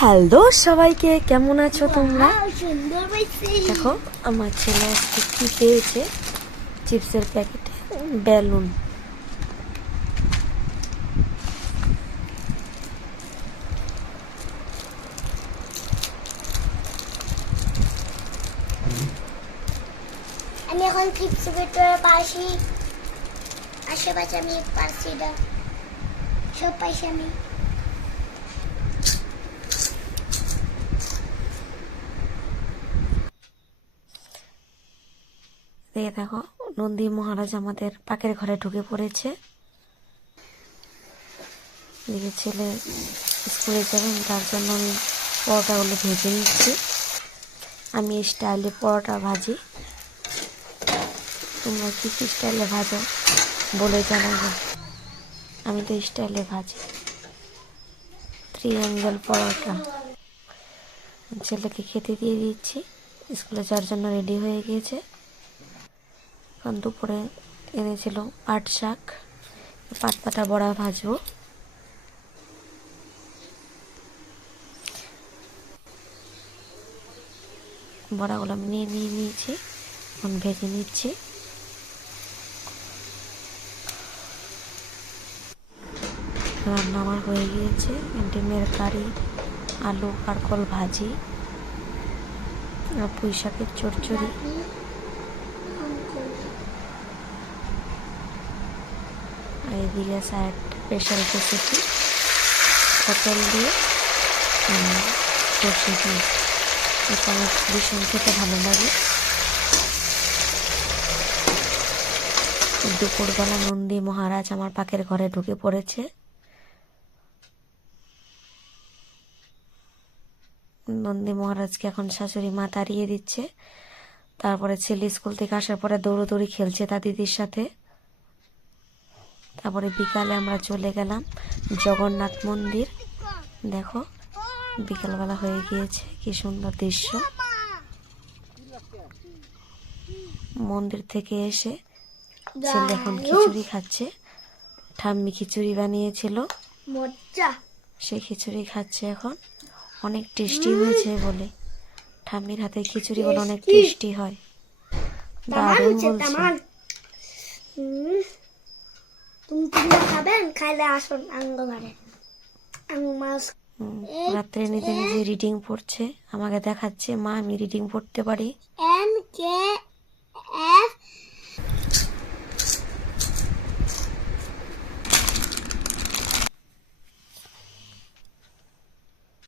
Hello সবাইকে, কেমন আছো তোমরা? দেখো আমার ছেলে আজকে কি পেয়েছে, চিপসের প্যাকেটে বেলুন। আমি এখন চিপস ভিতরে পাইছি, আশেপাশে আমি পারছি না, সব পাইছি আমি। এই দেখো নন্দী মহারাজ আমাদের পাকের ঘরে ঢুকে পড়েছে। দিকে ছেলে স্কুলে যাবেন, তার জন্য আমি পরোটাগুলো ভেজে নিচ্ছি। আমি এই স্টাইলে পরোটা ভাজি, তোমরা কী কী স্টাইলে ভাজো বলে জানাবো। আমি তো স্টাইলে ভাজি, 3 অ্যাঙ্গেল পরোটা। ছেলেকে খেতে দিয়ে দিচ্ছি, স্কুলে যাওয়ার জন্য রেডি হয়ে গিয়েছে। কারণ দুপুরে এনেছিল পাট শাক, পাট পাটা বড়া ভাজবো। বড়াগুলো আমি নিয়ে নিয়েছি, এখন ভেজে নিচ্ছি। রান্না আমার হয়ে গিয়েছে, ডিমের কারি, আলু কারকল ভাজি আর পুঁই শাকের চচ্চড়ি। আর এদিকে আছে একটা স্পেশাল রেসিপি, পটল দিয়ে সর্ষে দিয়ে। এটা আমার ভীষণ খেতে ভালো লাগে। দুপুরবেলা নন্দী মহারাজ আমার পাকের ঘরে ঢুকে পড়েছে। নন্দী মহারাজকে এখন শাশুড়ি মা তাড়িয়ে দিচ্ছে। তারপরে ছেলে স্কুল থেকে আসার পরে দৌড়োদৌড়ি খেলছে তার দিদির সাথে। তারপরে বিকালে আমরা চলে গেলাম জগন্নাথ মন্দির। দেখো বিকালবেলা হয়ে গিয়েছে, কি সুন্দর দৃশ্য। মন্দির থেকে এসে ছেলে এখন খিচুড়ি খাচ্ছে। ঠাম্মি খিচুড়ি বানিয়েছিল, মজা। সেই খিচুড়ি খাচ্ছে এখন। অনেক টেস্টি হয়েছে বলে, ঠাম্মির হাতে খিচুড়ি বলে অনেক টেস্টি হয়, দারুণ বলছে। তুমি খাবেন, খাইলে আসুন আঙ্গ ঘরে। আমি মাছ রাত্রে নিজে নিজে রিডিং পড়ছে, আমাকে দেখাচ্ছে মা আমি রিডিং পড়তে পারি। M K F